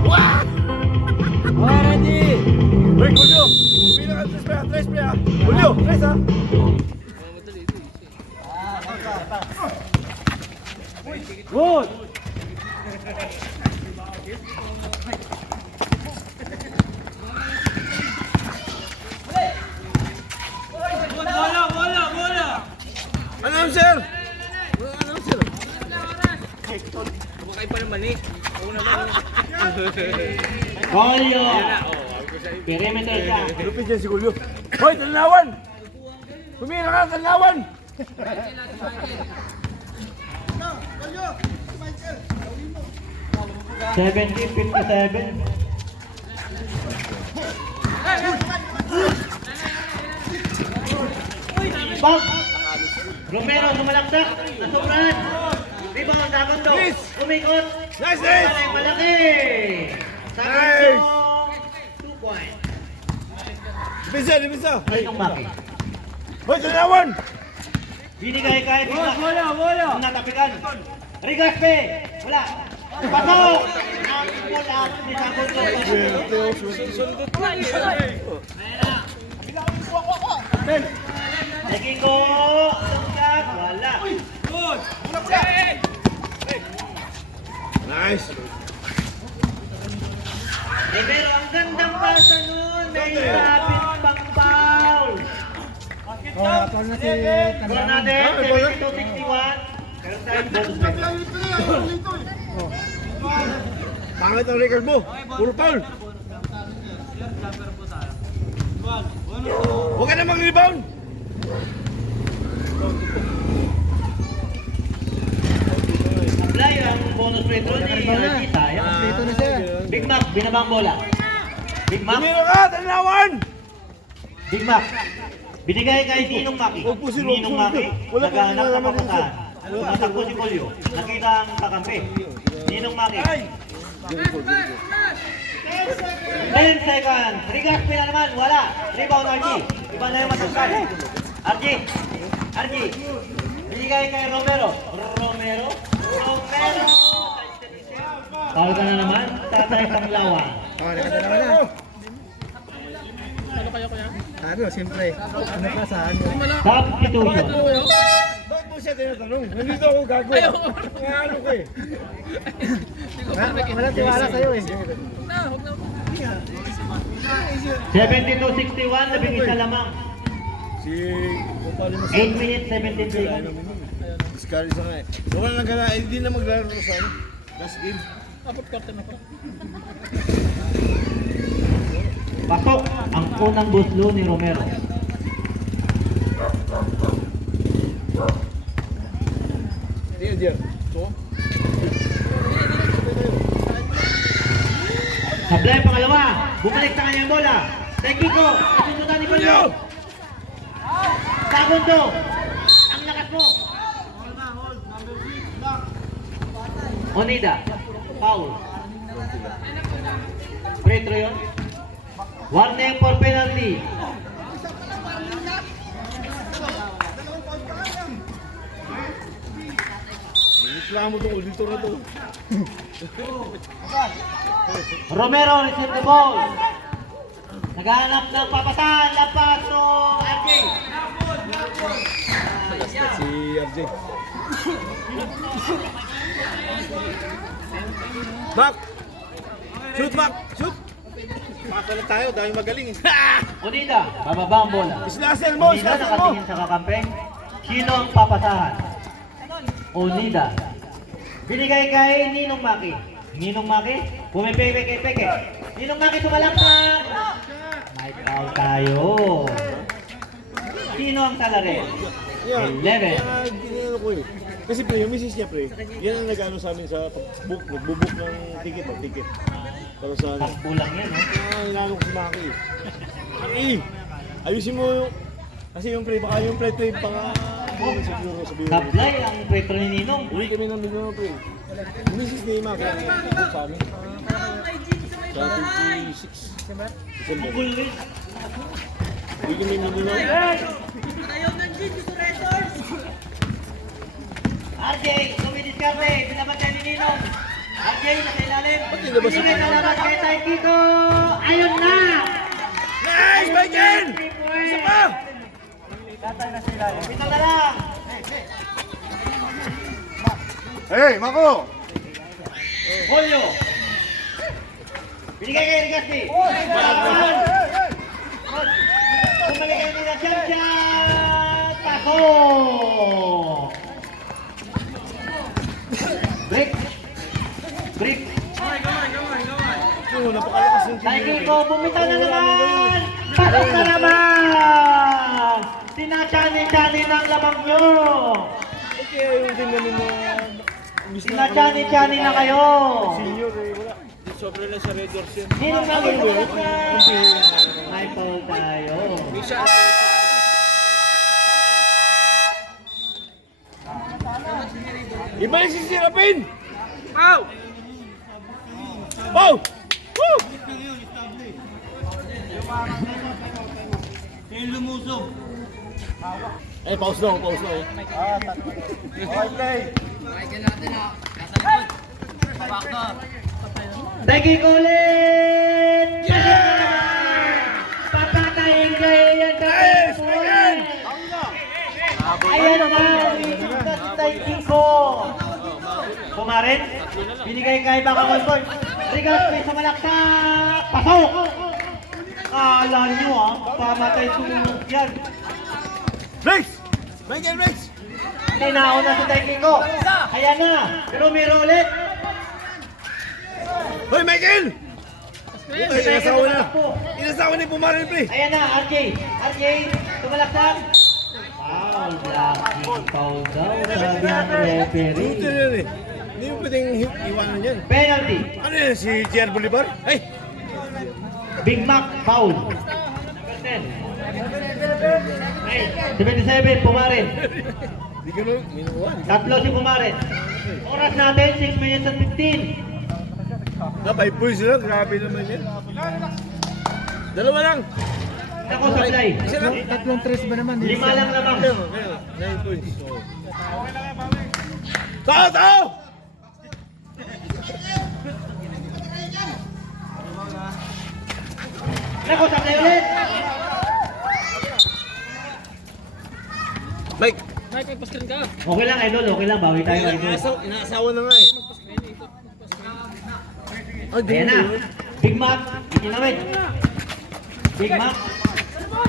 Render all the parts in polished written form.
Wah! Okay, ready? Break, Julio! Bilang ka, tres pre ha! Julio, tres ha! Good! Announcer! Kumakain pa naman eh. Ako naman. Golyo! Perimeter ka. Lupit yan si Julio. Hoy, talinawan! Tumira ka, talinawan! 17:57. Bang! Romero sumalaksak. Nasubran. Rebound, Dagondo. Umikot. Nice, nice! Malaki! Nice! 2 point. Dipisa, dipisa! Ninong Maki. Hoy, talinawan! Binigay kay Bimak. Bola! Ang natapikan. Rigaspe! Wala! Pasok! Ang bola ni Dagondo. Nekiko! Sungkat! Wala! Nice! Pero ang gandang pasa nun! May rapid pang foul! Gol natin! 72-61. Pero tayo bonus na. Pangit ang record mo! Puro foul! Huwag ka na mag-rebound! Apply ang bonus free throw ni Archie. Sayang. Big Mac, binabang bola. Big Mac, Tumira ka, talinawan! Big Mac. Binigay kay Ninong Maki. Huwag po si Ninong Rob. Maki, Wala po naghahanap ng nalaman dito. papasahan. Tumatakbo si Polio. Nakita ang kakampi. Ninong Maki. 10 seconds. Rigaspe na naman. Wala. Rebound Archie. Iba na yung matangkal. Archie. Archie. Binigay kay Romero. Romero. Foul ka na naman. Tatay Panglawan. Ano, siyempre. Ano ka saan mo? Substitution. Bakit mo siya tinatanong? Nandito ako gago. Ano ko eh. Wala tiwala sa'yo eh. 72-61. Labing isa lamang. Si... 8 minutes, 17 seconds. Discard isa nga eh. Wala lang ka na, hindi na maglalaro sa ano. Last game. Pasok ang unang buslo ni Romero. Diyan, diyan. So? Sablay pangalawa. Bumalik sa kanyang bola. Kiko. Kasundutan ni Polio. Segundo. Ang lakas mo. Onida. Foul. Free throw yun. Warning for penalty. Reklamo tong auditor na to. Romero receive the ball. Naghahanap ng papasan. Lapas to RJ. Si RJ. Back! Shoot back! Shoot! Makasalat tayo, dahil magaling eh. Onida. Bababa ang bola. Islasel mo! Onida Islasel mo! nakatingin sa kakampi. Sino ang papasahan? Onida. Binigay kay Ninong Maki. Ninong Maki, pumipeke-peke. Ninong Maki tumalakpak. May foul tayo. Sino ang salary? 11. Ginano ko eh. Kasi pre, yung misis niya pre, yan ang nag-ano sa amin sa book, nagbubook ng ticket, ticket. Pero sa ano, Takbo lang yan, no? inano ko si Maki eh. Maki! Ayusin mo yung, kasi yung pre, baka yung pre pa nga, siguro sabihin mo. Sablay ang pretro ni Ninong. Uwi kami ng Mindanao pre. Yung misis ni Maki, nagbubook sa amin. Sa 26 December. Gulis. Uwi kami ng Mindanao. RJ, kumidis ka pre. Pinabantay ni Ninong. RJ, nasa ilalim. nilabas Binigay ito? sa labas kay Tay Kiko. Ayun na! Nice, Michael! Isa pa! Bitaw na lang. Hey, Mako! Julio. Binigay kay Rigaspi. Bumalik kayo nila. Champion! Pasok! Break. Break. Oh, napakalakas ng Tay Kiko, bumitaw na naman! Pasok na naman! Sinachani-chani ng lamang nyo! Okay, yung din namin na... Sinachani-chani na kayo! Senior eh, wala. Sobra na sa Red Doors yun. Sino na may foul tayo. Isa. Ibalik si Sirapin! Ow! Oh! Woo! Eh, pause na eh. Thank you ulit! Papatayin kayo yan Yes, Megan! Ayan na, thank you ko. Kumarin, binigay kay Baka Concord. Rigaspi sa malaksak. Pasok! Kala nyo pamatay sumunod yan. Race! Michael, race! Tinaon na si Taikiko. Ayan na, Romero ulit. Hoy, Michael! Okay, inasawa na. tumakbo. Inasawa ni Pumarin, pre. Ayan na, RJ. RJ, tumalaksak. Foul, blocking foul daw. Sabi ang referee. Ito yan eh. Hindi mo pwedeng iwanan yan. Penalty. Ano yan, si JR Bolivar? Ay! Big Mac, foul. Number 10. Ay, 77, Pumarin. Di ka nun, minuwan. Tatlo si Pumarin. Oras natin, 6 minutes and 15. Na 5 points na, grabe naman yan. Dalawa lang. Ako, supply. Isa lang. Tatlong tres ba naman? 5 lang naman. Ayun, 9 points. Oh. Tao, tao! Ako, supply ulit. Mike! Mike, magpaskan ka. Okay lang, idol. Okay lang. Bawi tayo, idol. Inaasawa na nga eh. Ayan na. Big Mac. Ikinawin. Big Mac.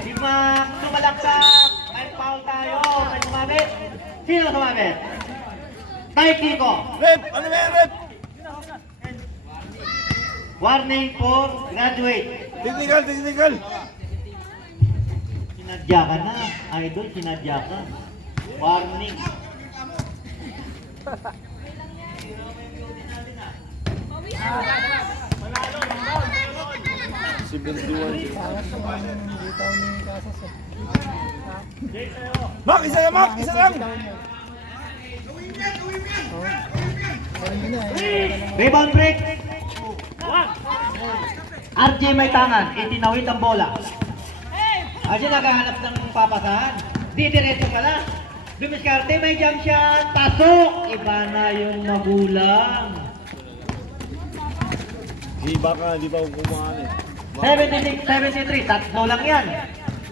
Big Mac. Tumalaksak. May foul tayo. May sumabit. Sino sumabit? Tay Kiko. Rep! Ano ba yan, Rep? Warning for graduate. Technical, technical! Sinadya ka na. Idol, sinadya ka. Warning. Si Benduan. Mak, isa lang, Mak! Isa lang! Rebound break. RJ may tangan. Itinawid ang bola. RJ naghahanap ng papasahan. Di diretso ka na. Dumiskarte, may jump shot. Pasok! Iba na yung magulang. Di baka, di ba kumahan eh. 76-73. Tatlo lang yan.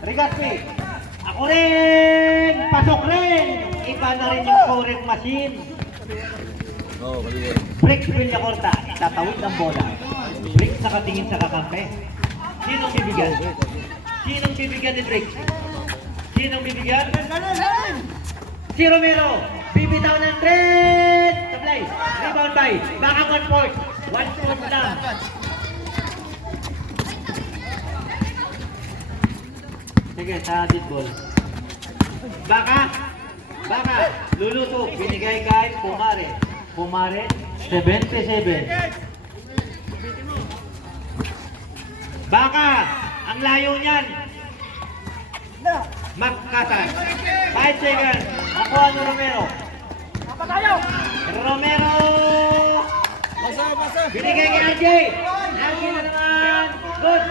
Rigaspi. Ako rin! Pasok rin! Iba na rin yung correct machine. Oo, kaliwa. Break Villa Corta. Itatawid ang bola. Break sa katingin sa kakampi. Sinong bibigyan? Sinong bibigyan ni Drake? Sinong bibigyan? Si Romero. Bibitaw ng thread. Supply. Rebound by. Baka 1 point. 1 point lang. Sige, sa dead ball. Baka. Baka. Luluto. Binigay kay Pumare. Pumare. 77. Baka. Ang layo niyan. Magkatan. 5 seconds. Ako ano Romero. Romero. Binigay kay RJ. RJ na naman. Good.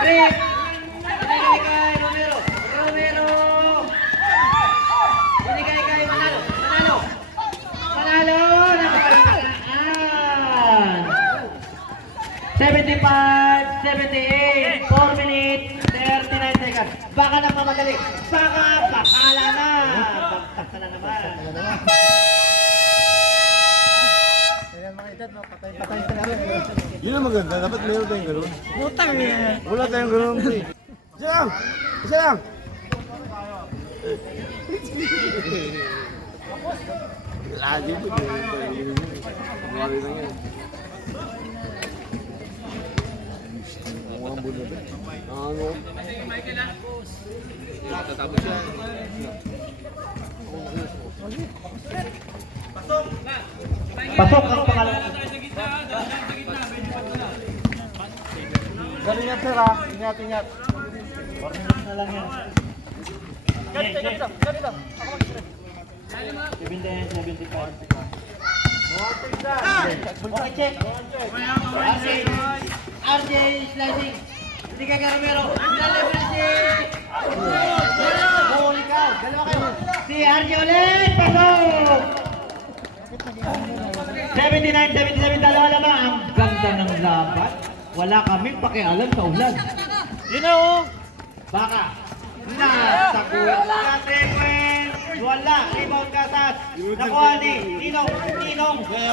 Break. Binigay kay Romero. Romero. Binigay kay Manalo. Manalo. Manalo. 78, 4 minutes, 39 seconds. Baka nang mamadali. Baka, bakala na. Bagtak na naman. Ayan mga edad, no? Patay sa laro. Yun ang maganda, dapat meron tayong ganun. Putang niya! Wala tayong ganun, pre. Isa lang! Isa lang! Lagi po, Mari lang yan. Mga bulo ba? Ano? Tatapos siya. Pasok ang pangalan. Galing yan, sir, ha? Ingat, ingat. 4 minutes na lang yan. Ganito. 75. Okay, check. RJ slicing. Hindi ka Romero. Delivery si... Holy cow. Dalawa kayo. Si RJ ulit. Pasok! 79, dalawa lamang. Ang ganda ng laban. Wala kaming pakialam sa ulan. Yun na, oh! Baka. Nasakuha sa sequence. Wala. Rebound kasas. Nakuha ni Ninong.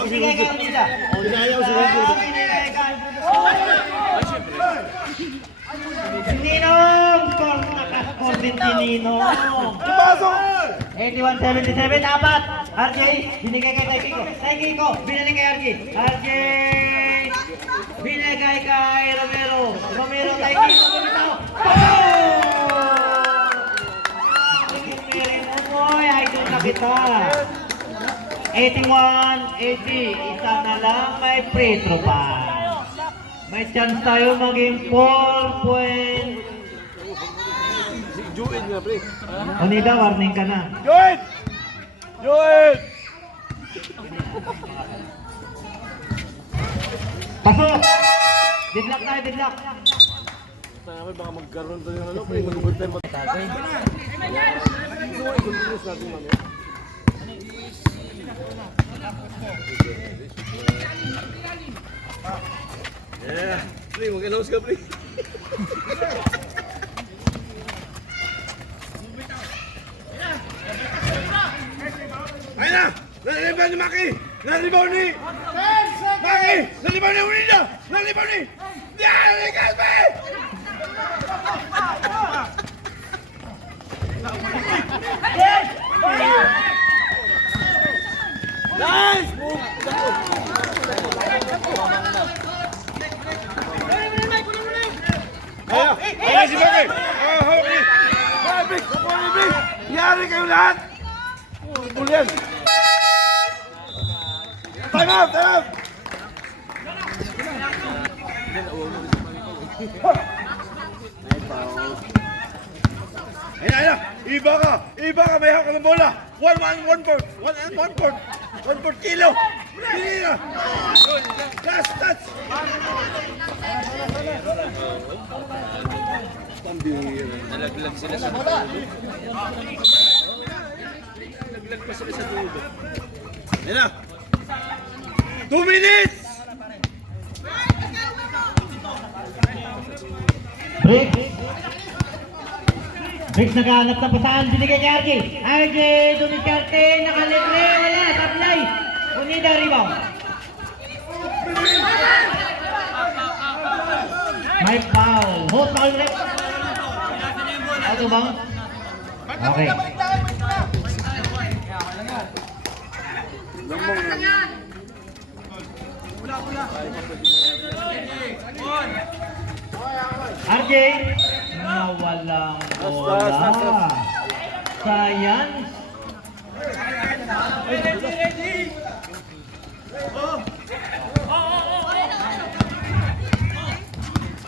Binigay ka nila. Inayaw si Rodrigo. Binigay ka. Ninong! Nakascore din si Ninong. Pasok! 81-77, apat. RJ, binigay kay Kiko. Kiko, binigay kay RJ. RJ, binigay kay Romero. Romero, Kiko, bumitaw. Boy, idol na kita. 81-80, isa na lang, may free throw pa. May chance tayo maging 4 points. Si Joel nga, pre. Onida, warning ka na. Joel! Joel! Pasok! Deadlock tayo, deadlock. Tama, baka magkaroon tayo ng ano, pre. Mag-overtime pa. Continuous natin, mamaya. Yeah. Pre, mag-announce ka, pre. Ayun na! Nalibaw ni Maki! Nalibaw ni... Maki! Nalibaw ni Unida! Nalibaw ni... Diyan! Kalpe! Nice! Ayan si Maki! Hawak ni! Maki! Nakuha ni Big! Yari kayo lahat! Bulian! Time out! Time out! Ayun! Iba ka! May hawak ng bola! 1 kilo! Hindi na! Last touch! Nalaglag sila sa dulo. Nalaglag pa sila sa dulo. Ayun na! 2 minutes! Break! Break naghahanap ng pasahan, binigay kay RJ. RJ, dumiskarte, nakalibre, wala, taplay. Unida, rebound. May foul. Hold foul break. Auto bounce. Okay. RJ, nawalang bola. Science.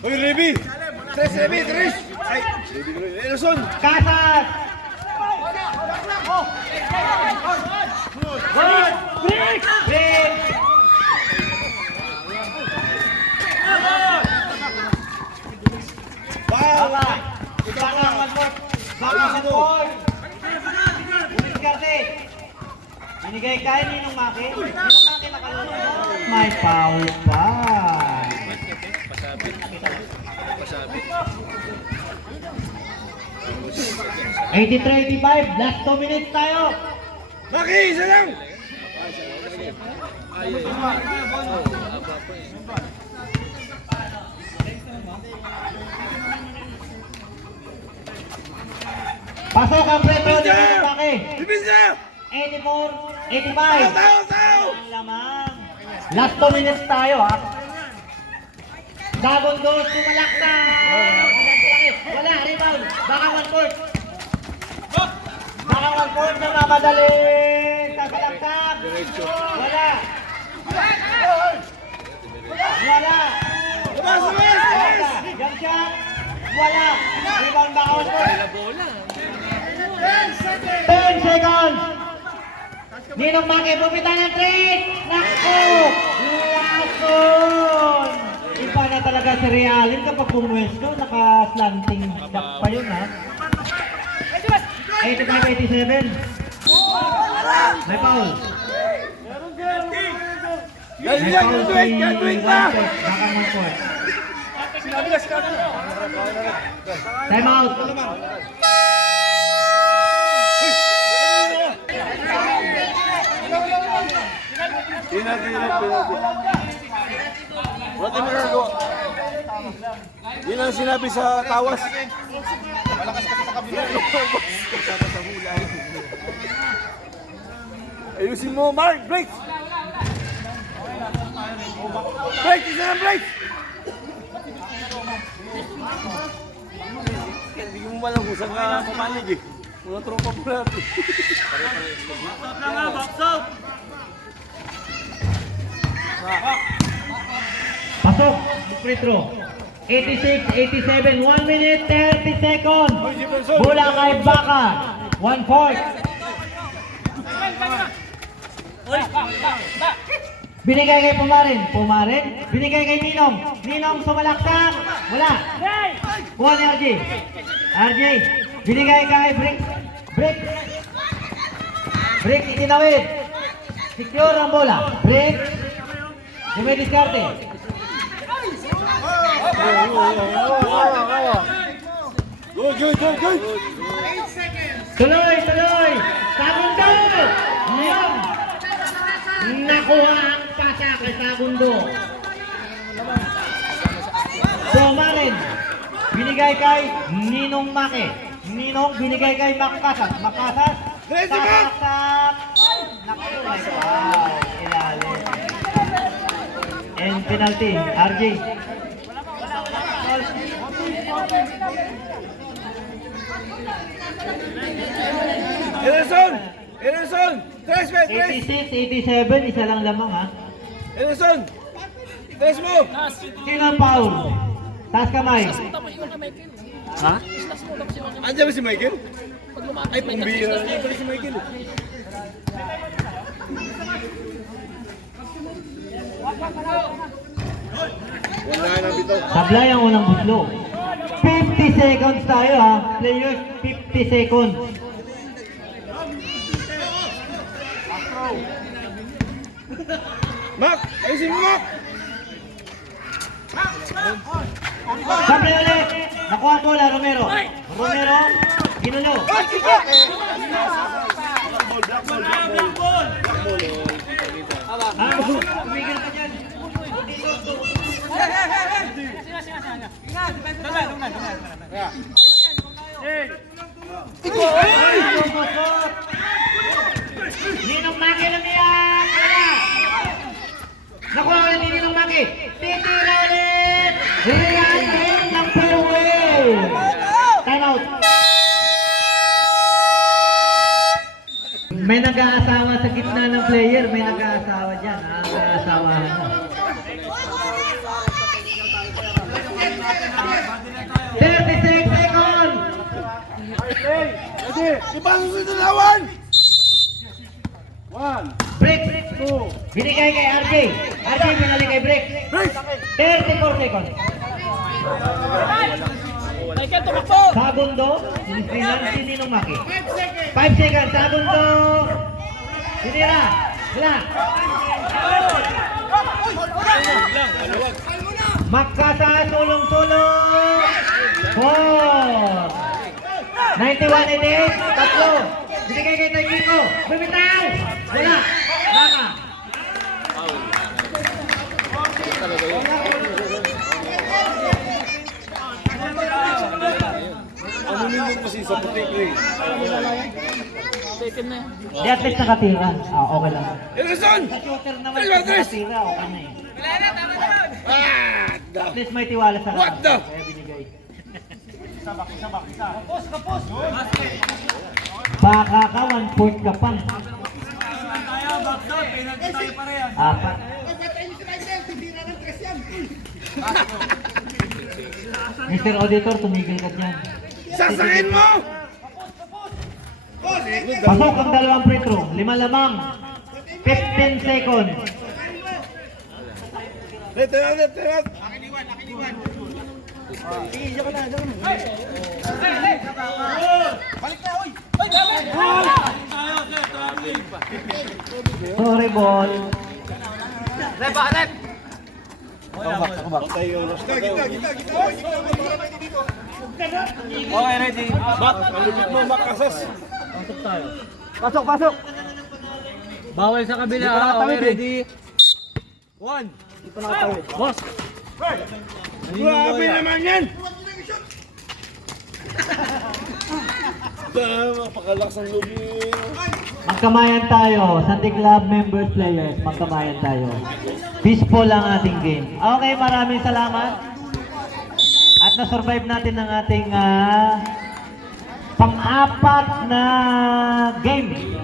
Oy, Rebi! Rebi! Ay! Elson! Casas. Break! Break! Baka! Baka mag-work! Baka mag-work! Umiskarte! Binigay kay Ninong Maki. Ninong Maki nakalunod. May foul pa. Pasabit. Pasabit. 83-85, last 2 minutes tayo. Maki, isa lang! Ay, ay. Oh, aba po eh. Pasok ang pretro ni Ninong Maki. Dipinsa! 84-85. Tao! Ang lamang. Last 2 minutes tayo ha. Dagong dos, sumalakta. Wala, rebound. Baka 1 court. Baka 1 court na mamadali. Sasalaktak. Wala. Wala. Tumas! Jump shot. Wala. Rebound baka 1 court. La bola. 10 seconds. Ninong Maki, pumita ng 3. Naku! Lason! Iba na talaga si Realin kapag pumwesto, naka-slanting back pa yun ha. 85-87. May foul. Ganun yan, ganun pa! Baka 1 point. Time out. Wala tayong magagawa. Yun ang sinabi sa tawas. Malakas kasi sa kabila. Ayusin mo, Mark! Break! Break! Isa ng break! Hindi mo malahusan ka papanig eh. Mga tropa po natin. Pasok, free throw. 86-87, 1 minute 30 seconds. Bola kay Baka, 1 point. Binigay kay Pumarin. Binigay kay Ninong sumalaktak. Wala. Kuha ni RJ. Binigay kay Brick, itinawid. Secure ang bola. Brick. Dumidiskarte. Good! Tuloy! Segundo! Yan! Nakuha ang pasa kay Segundo. Pumarin. Binigay kay Ninong Maki. Ninong binigay kay Makasas. Pasak! Naku, may foul. Ilalim. And penalty. RJ. Ederson! Tres, tres! 86, 87, isa lang lamang ha. Ederson! Tres mo! Sino ang foul? Taas kamay. Ha? Andiyan ba si Michael? Ay, pambira. Andiyan ba si Michael? Wala na bitaw. Tablay ang unang buslo. 50 seconds tayo ha. Players, 50 seconds. Mac! Ayusin mo, Mac! Sablay ulit. Nakuha ang bola, Romero. Ginulo. Tumigil ka dyan. Ninong Maki lumiyak! Nakuha ulit ni Ninong Maki! Titira ulit! Riyan ng fairway! Time out! May nag-aasawa sa gitna ng player. May nag-aasawa dyan. Nag-aasawahan mo. 36 seconds! Ipasok sa dalawan! Break! Binigay kay RJ. RJ binalik kay break. 34 seconds. Michael, tumakbo! Segundo, sinistrinan si Ninong Maki. 5 seconds, segundo. Sinira. Wala. Makasa, sulong-sulong! 4! 91-88, tatlo! Binigay kay Tay Kiko! Bumitaw! Wala! Baka! Ang humindog kasi sa puti ko eh. Di at least nakatira. Okay lang. Irason! Sa shooter naman, Tres ba, tres? nakatira. Okay na eh. Ah! At least may tiwala sa What the? Kaya binigay. Baka ka, 1/4 ka pa. Apat. Mr. Auditor, tumigil ka dyan. Sasakin mo! Pasok ang dalawang free throw. 5 lamang. 15 seconds. Left. Sorry, ball. Okay, ready. Bak, malupit mo, makasas. Pasok. Bawal sa kabila. Okay, ready. 1. Boss. Grabe naman yan! Mapakalakas ang loob niyo. Magkamayan tayo. Santi Club members, players. Magkamayan tayo. Peaceful ang ating game. Okay, maraming salamat. At na-survive natin ang ating pang-apat na game.